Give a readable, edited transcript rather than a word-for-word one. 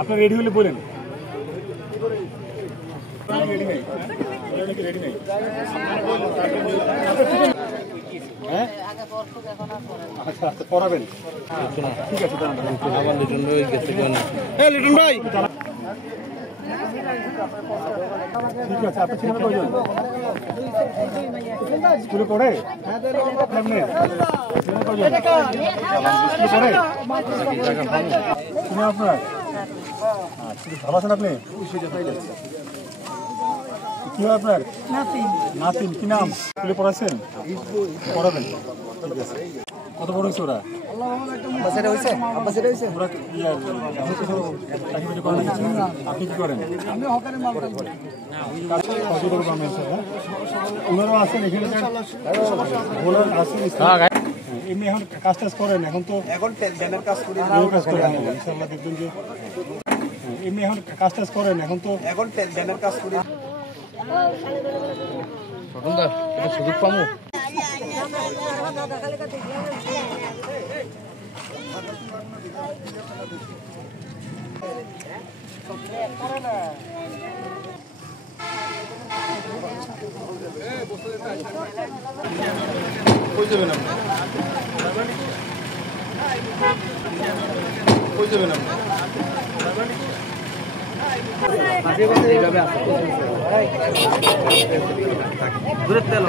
আপনার রেডি হলে বলেন। রেডি নেই, রেডি নেই। হ্যাঁ আচ্ছা আচ্ছা পড়াবেন, ঠিক আছে আমার লিটন ভাই গেছে কেন? হ্যাঁ লিটন ভাই ঠিক আছে। আপনি ছিলেন কয়জন? স্কুলে পড়ে? কেমনে? স্কুলে পড়ে? শুনে আপনার ভালো আছেন আপনি? কি হয় আপনার? নাতিন। কি নাম? স্কুলে পড়াচ্ছেন? পড়াবেন, ঠিক আছে। কত বড় হয়েছে ওরা? আপনি কি করেন? ওনারাও আছেন এখানে, এমনি এখন কাজ টাজ করেন? এখন তো কাজ করেন ইনশাল্লাহ, দেখবেন যে এমনি এখন কাজ টাজ করেন? এখন তো কাজ করি। সুযোগ পাবো কই যাবেন আপনি? কই যাবেন আপনি? দূরের তেল